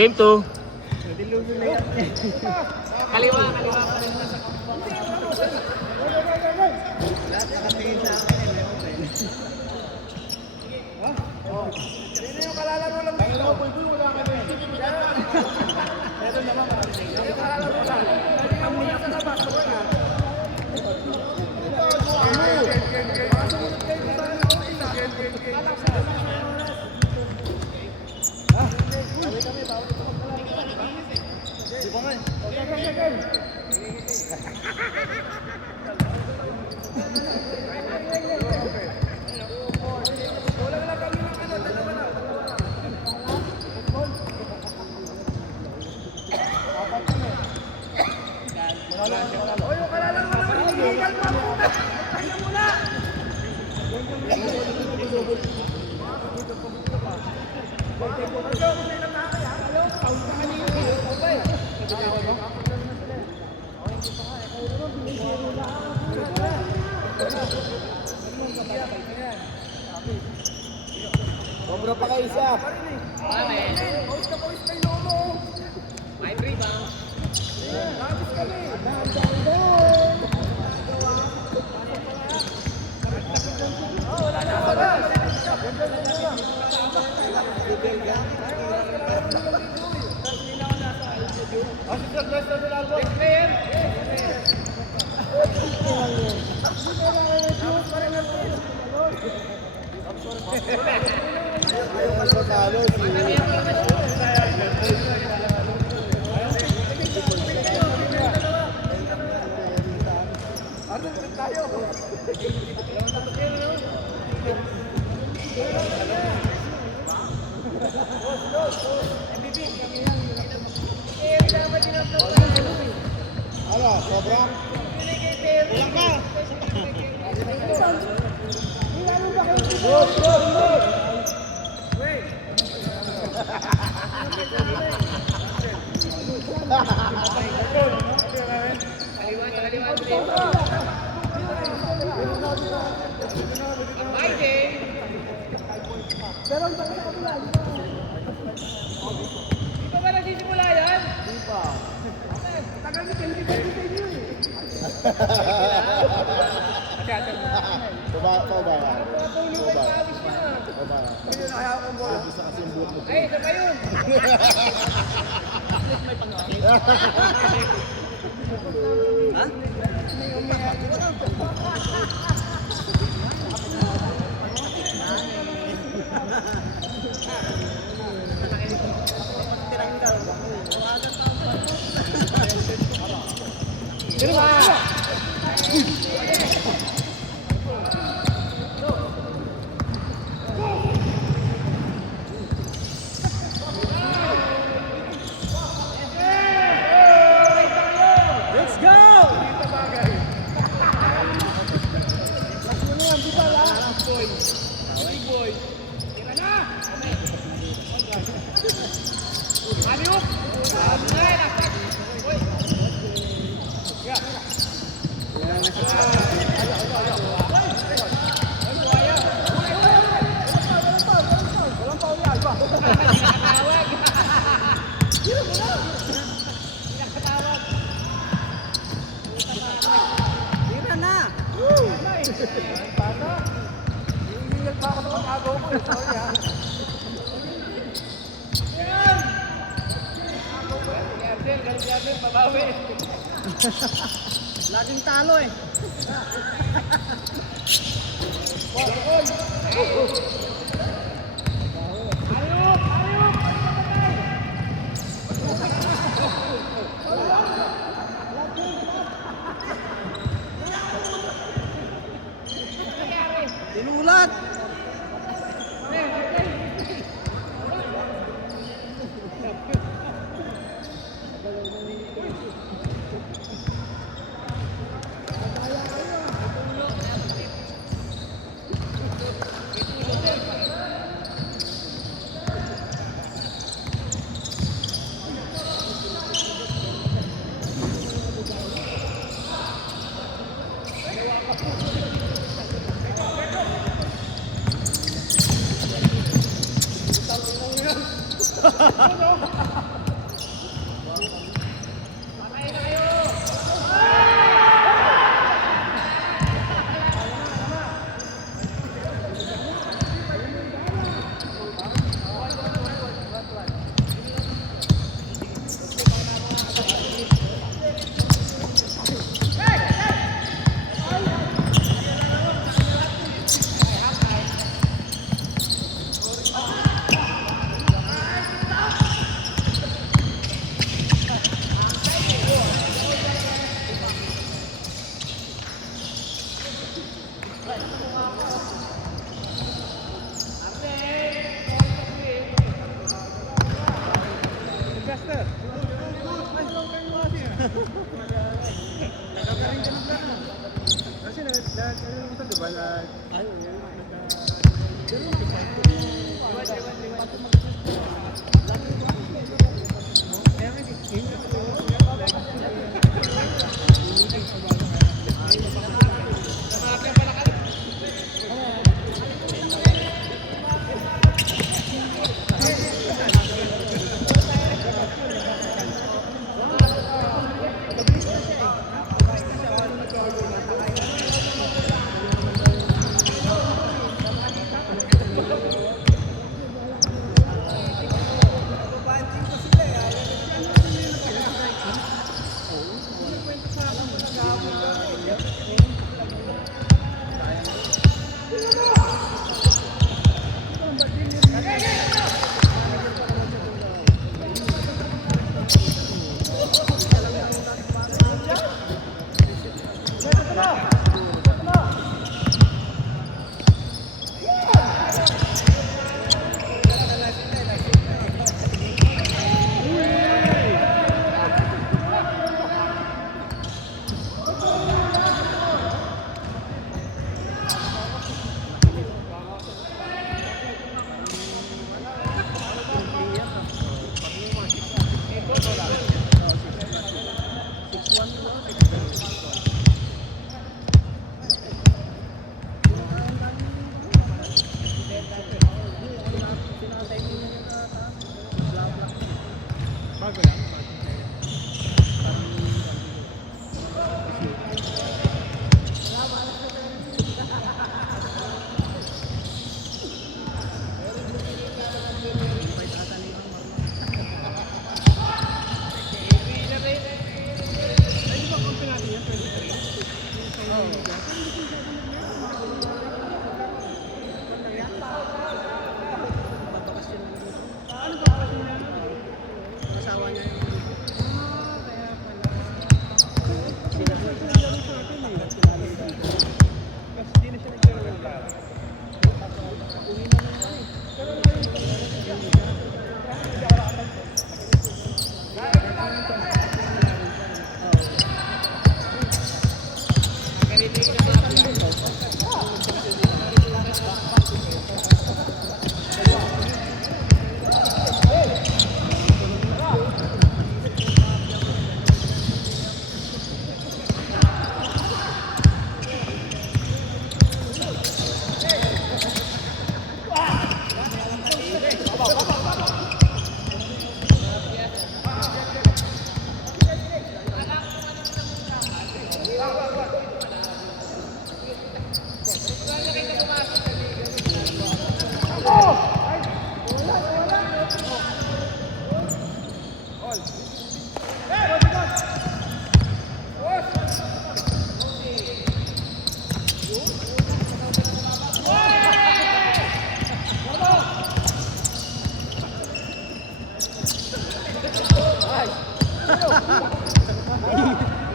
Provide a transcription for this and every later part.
Game 2. Kaliwa pa rin. Lahat nakatingin sa akin. Sino yung kalalaro lang dito? Wala ka rin. Meron naman makarinig. Yung kalalaro lang. Ang muna sa labas. Sobra pa kayo isa. Pawis na yung lolo. May rebound. Lapis kami. Wala na ako na. Ano, sobrang? Ulang ka! Ito ba nagsisimula yan? Di pa. Tagal ni Kelvin sa inyo eh. Pabaya. Pabaya. Hindi na kaya akong bola. Isa kasi yung buhok mo. Ay, isa pa yun. Ha? Let's go! Tira na. Sana. Hihingil pa ako sa pag-agaw ko eh. Sorry ha. Galing, babawi. Laging talo eh. Tinulat! Master. Nagkakaroon ka ng plano. Kasi ano ito, di ba? Bago lang.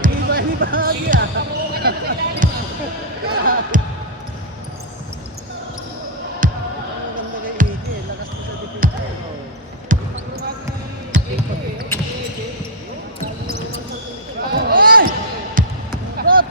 Iba ni bahagi ah. Ganda kay Ike, lakas mo sa defense. Ay! Rot!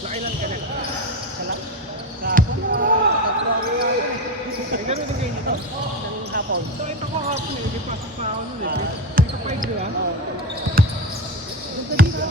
Nakailan ka na? Kalak? Kahapon? Ay, ganun din kayo nito? Ng hapon? So, ito ko hapon eh. Hindi pasok na ako nun eh. Ito 5 di ba? Oo. Punta dito.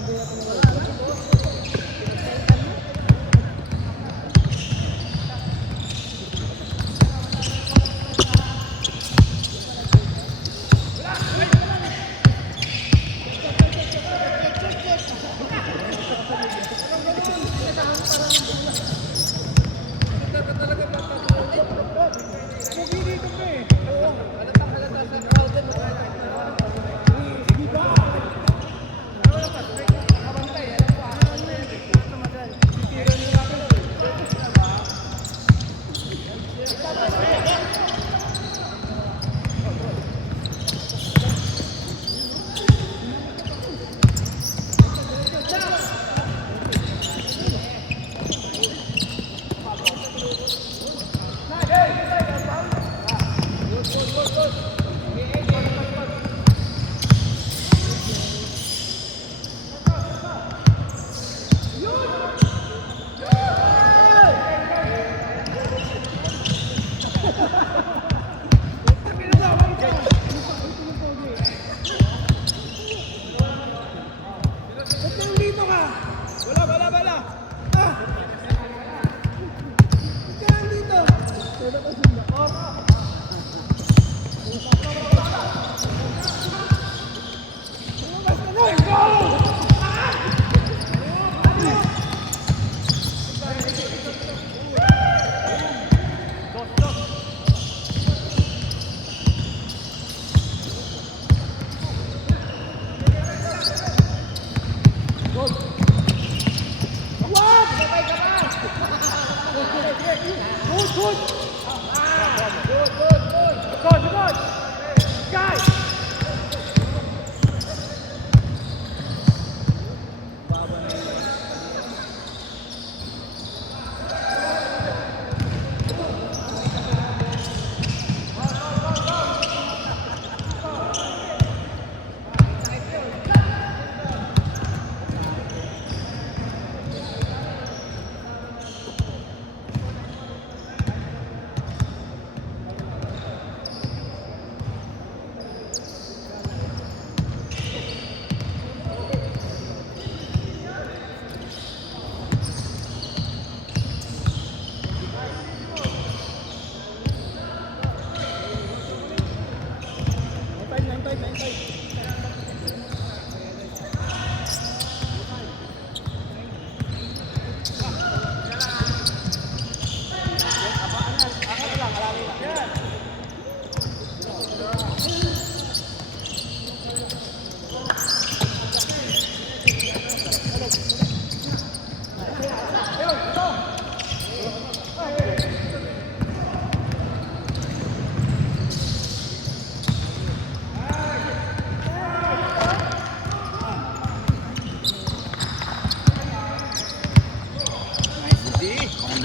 Bye. Bala! Ah! Ikaw dito!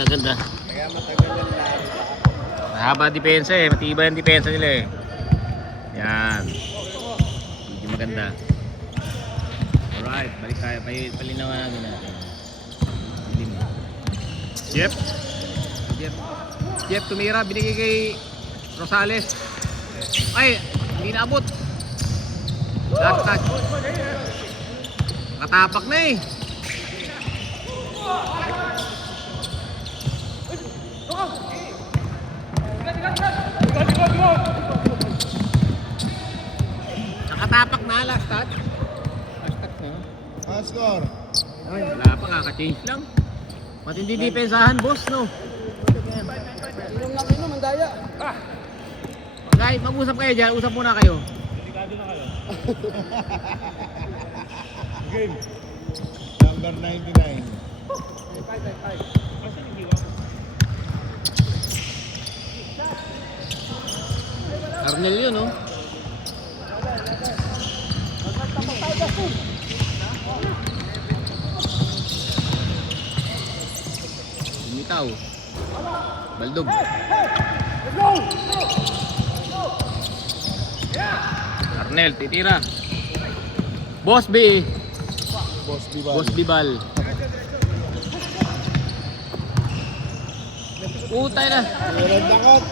Ganda. Kaya matagal yung laro. Mahaba depensa eh. Matibay ang depensa nila eh. Yan. Hindi maganda. Alright. Balik tayo. Palinawan natin natin. Jeff tumira. Binigay kay Rosales. Ay! Hindi naabot. Last touch. Nakatapak na eh. Nakatapak na last touch. Last touch na. Score. Ay, wala pa, kaka-change lang. Matindi depensahan, boss, no? Inom lang inom, ang daya. Guys, mag-usap kayo dyan. Usap muna kayo. Game. Number 99. Arnel yun, no? Bumitaw. Baldog. Arnel, titira. Boss B. Boss Bibal. Utay na. Meron dakot.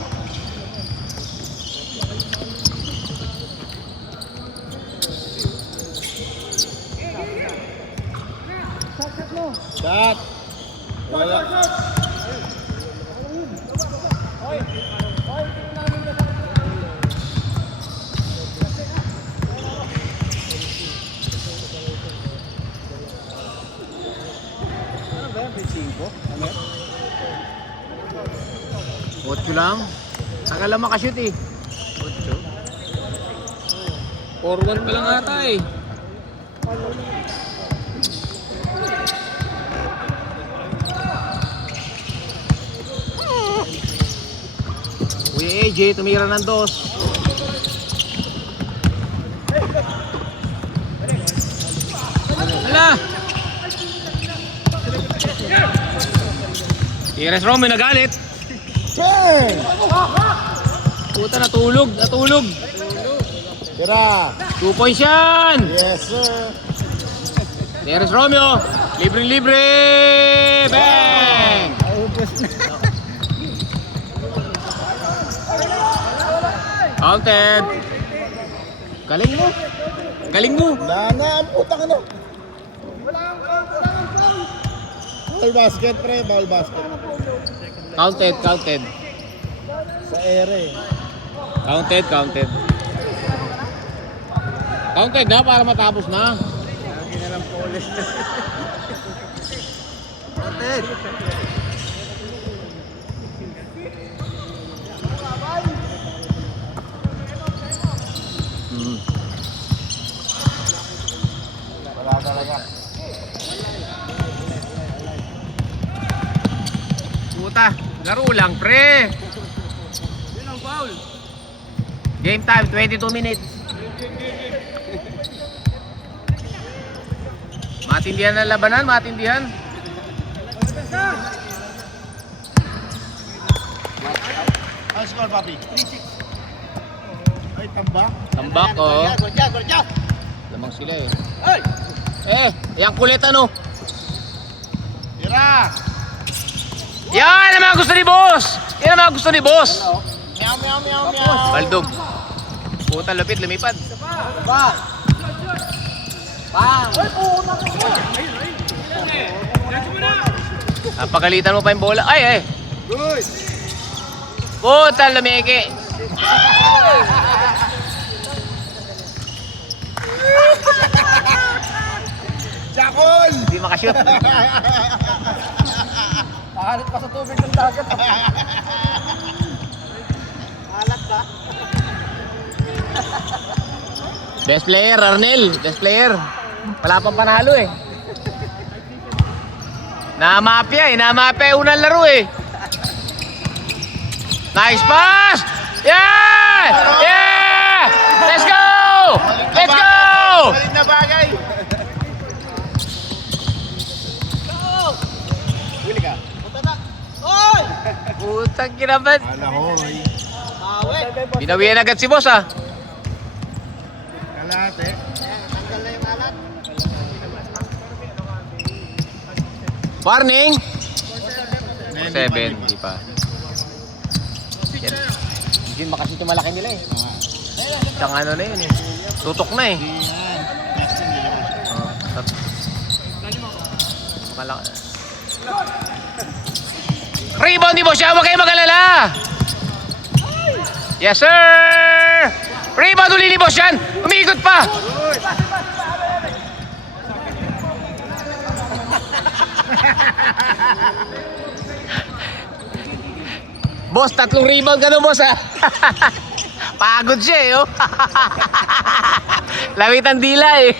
Shot. Wala. Otso lang. Tagal lang makashoot eh. Otso. 4-1 pa lang ata eh. Kuya AJ, tumira ng 2. Hala! Tires Romeo nagalit. Turn! Puta, natulog. Tira! 2 points yan! Yes, sir! Tires Romeo, libre! Bang! Ubus na. Counted! Galing mo! Wala na, ang putang ano! Ball basket, pre. Ball basket. Counted, counted. Sa ere. Counted, counted. Counted na para matapos na. Lagi na lang po ulit. Counted. Hmm. Wala talaga. Puta, laro lang, pre. Yun ang foul. Game time, 22 minutes. Matindihan ang labanan, matindihan. Ang score, papi? 3-6. Ay, tambak. Tambak, oh. Gordya, gordya. Lamang sila eh. Ay! Yang kulit ano? Tira! Yan ang mga gusto ni boss! Yan ang mga gusto ni boss! Meow, meow, meow, meow. Baldog. Puta, lupit, lumipad. Bang! Bang! Napagalitan mo pa yung bola. Ay, ay! Good! Puta, lumiki. Jakol! Hindi makashoot. Nakalit pa sa tubig ng dagat. Alat ka? Best player, Arnel. Best player. Wala pang panalo eh. Namapya eh. Namapya unang laro eh. Nice pass! Yeah! Yeah! Let's go! Let's go! Balik na bagay! Willy ka? Punta na! Oy! Putang kinabat. Alahoy. Awet. Binawian agad si boss ah. Kalate. Tanggal na yung alat. Warning! 7, hindi pa. Yan. Hindi makashoot yung malaki nila eh. Isang ano na yun eh. Tutok na eh. Malaki. Rebound ni boss siya, huwag kayong mag-alala. Yes sir! Rebound uli ni boss yan! Umiikot pa! Boss, 3 rebound ka no boss ha? Pagod siya eh oh. Lawit ang dila eh.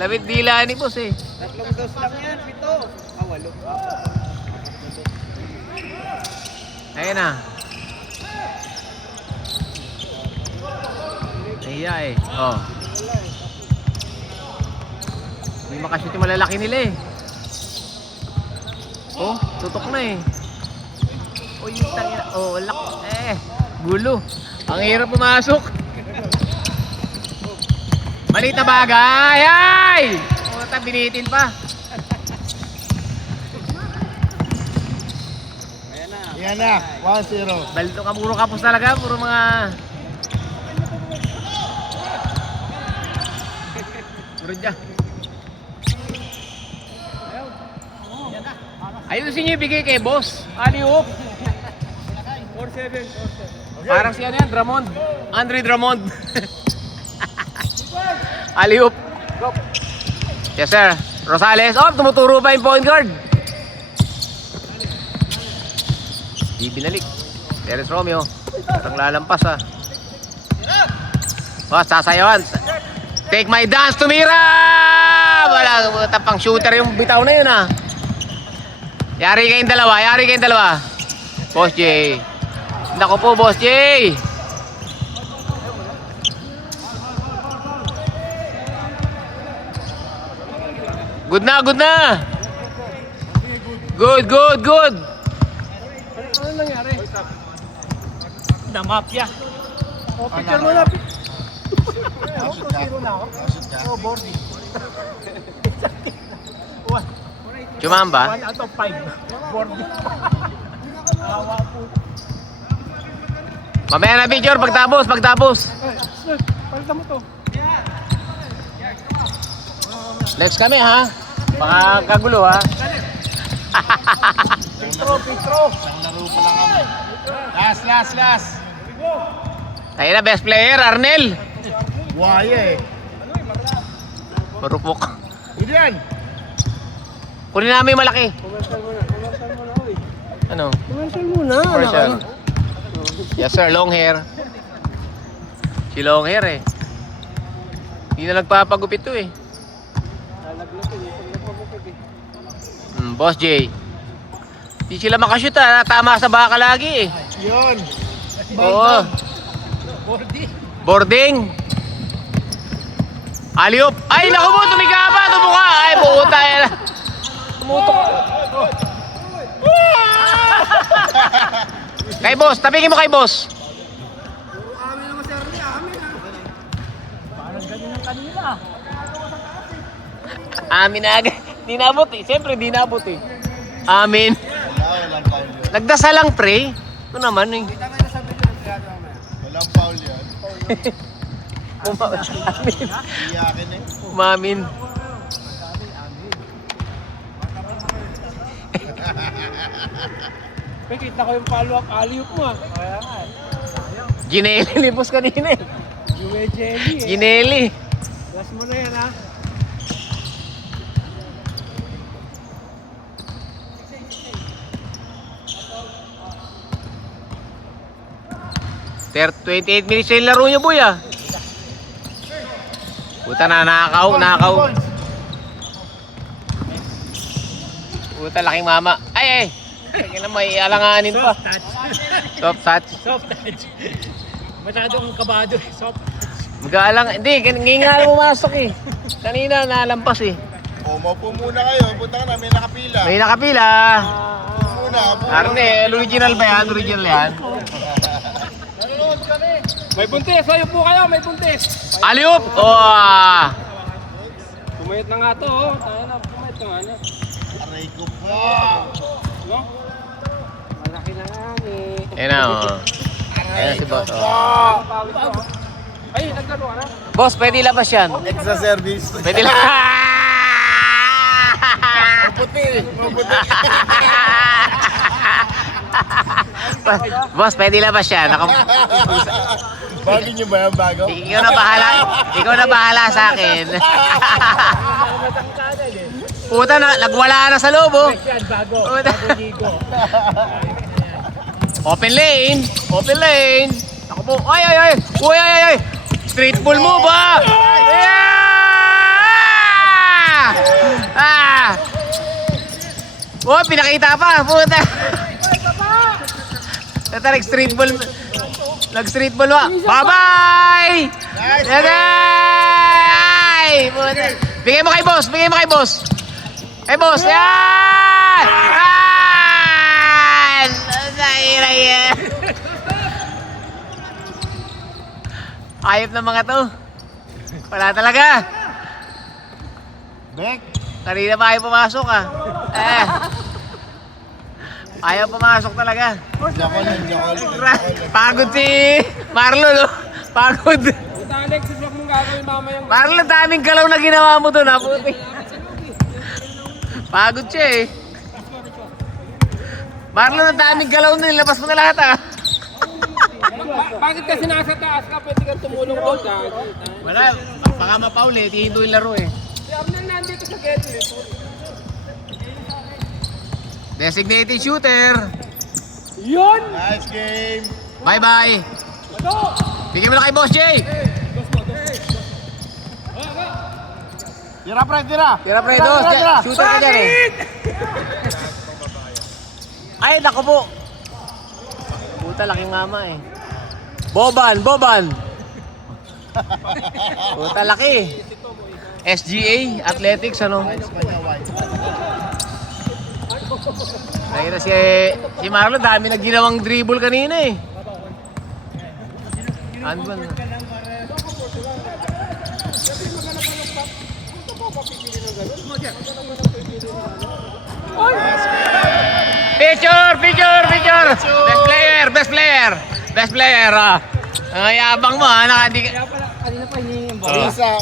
Lawit dila ni boss eh. 3 dos lang yan, 7. 8. Ayun na. Nahiya eh. Oh. Hindi makashoot yung malalaki nila eh. Oh, tutok na eh. Oh, yung tangina. Oh, lak. Gulo. Ang hirap pumasok. Maliit na bagay. Ay! Oh, binitin pa. Yan na, 1-0. Balito ka, puro kapos talaga. Puro mga... Puro dyan. Ayusin niyo ibigay kay boss. Alley-oop. 4-7. Parang si ano yan, Drummond. Andre Drummond. Alley-oop. Yes sir. Rosales. Oh, tumuturo pa yung point guard. Di binalik. Teres Romeo. Ang lalampas ha. Oh, sasayawan. Take my dance, tumira! Wala, tapang shooter yung bitaw na yun ha. Yari kayong dalawa, yari kayong dalawa. Boss J. Nako po, Boss J. Good na, good na. Good, good, good. Ano nangyari? Namapya. O, picture mo na. Oh, 2-0 na ako. Oh, boarding. Chumamba. 1 out of 5. Boarding. Awa po. Mamaya na picture, pagtapos, pagtapos. Ay, sir, palitan mo to. Next kami ha. Baka kagulo ha. Pitro. Isang laro pa lang kami. Last. Tayo na, best player, Arnel. Buhaya eh. Marupok. Hindi yan. Kunin namin yung malaki. Commercial muna, oy. Ano? Commercial muna. Commercial. Yes sir, long hair. Si long hair eh. Hindi na nagpapagupit to eh. Lalaglag eh. Pag nagpapagupit eh. Boss J. Hindi sila makashoot ha. Tama sa baka lagi eh. Yun. Oo. Boarding. Aliop. Ay, naku mo, tumiga pa. Tumuka. Ay, puta yan. Tumutok. Kay boss, tabingin mo kay boss. Amin naman sir niya, amin ha. Parang ganyan ang kanila. Amin na agad. Di nabot eh. Siyempre, di nabot eh. Amin. Walang foul yun. Nagdasal lang pre. Ito naman eh. Walang foul yan. Amin. Iyakin eh. Umamin. Kita ko yung follow-up alley-oop mo ah. Kaya nga eh. Gineli ni boss kanina eh. Juwe jelly eh. Gineli. Last mo na yan ha. Ter 28 minutes yung laro nyo boy ah. Puta na, nakakaw. Puta, laking mama. Ay. Kaya na may alanganin pa. Soft touch. Soft touch. Masyadong kabado eh. Soft touch. Mag-aalang. Hindi, ngayon nga pumasok eh. Kanina nalampas eh. O, maupo muna kayo. Punta ka na, may nakapila. May nakapila. Muna. Arnel, original ba yan? Original yan. May buntis. Ayaw po kayo. May buntis. Aliop! Oh! Pumayat na nga to oh. Tayo na. Pumayat na nga na. Aray ko pa. No? Malaki na nga eh. Ayan na oh. Ayan si boss oh. Pawis ko. Ay, naglaro ka na. Boss, pwede labas yan. Extra service. Pwede lang. Maputi. Boss, pwede labas yan. Bago nyo ba yan? Bago? Ikaw na bahala sa akin. Puta na, nagwala na sa loob oh. Yan, bago. Puta. Bago ligo. Open lane. Ako po. Ay. Uy. Street ball mo ba? Yeah! Oh, pinakita pa. Puta. Nag-street ball ba? Bye-bye! Bye-bye! Puta. Bigay mo kay boss. Kay boss. Yan! Zaira yan. Ayop na mga to. Wala talaga. Bek. Kanina pa ayaw pumasok ah. Ayaw pumasok talaga. Jakol. Pagod si Marlon no? Pagod. Puta Alex, huwag mong gagawin mamayang. Marlon, daming galaw na ginawa mo doon ha. Puti. Pagod siya eh. Marlon, ang daming galaw na. Nilabas mo na lahat ah. Bakit kasi nasa taas ka? Pwede kang tumulong doon. Wala, baka mapaulit. Hihinto yung laro eh. Si Abner nandito sa gate. Designated shooter. Yun! Nice game. Bye-bye. Bigyan mo na kay Boss Jay. Tira, pre, tira. Tira pre, dos. Shooter ka dyan eh. Ay, naku po. Puta, laking mama eh. Boban. Puta, laki. SGA, Athletics, ano? Nakita si Marlon, dami na ginawang dribble kanina eh. Ano ba? Picture! Best player! Ah. Ang yabang mo ha, Kaya pala, kanina pa hinihingi yung ball. Isa.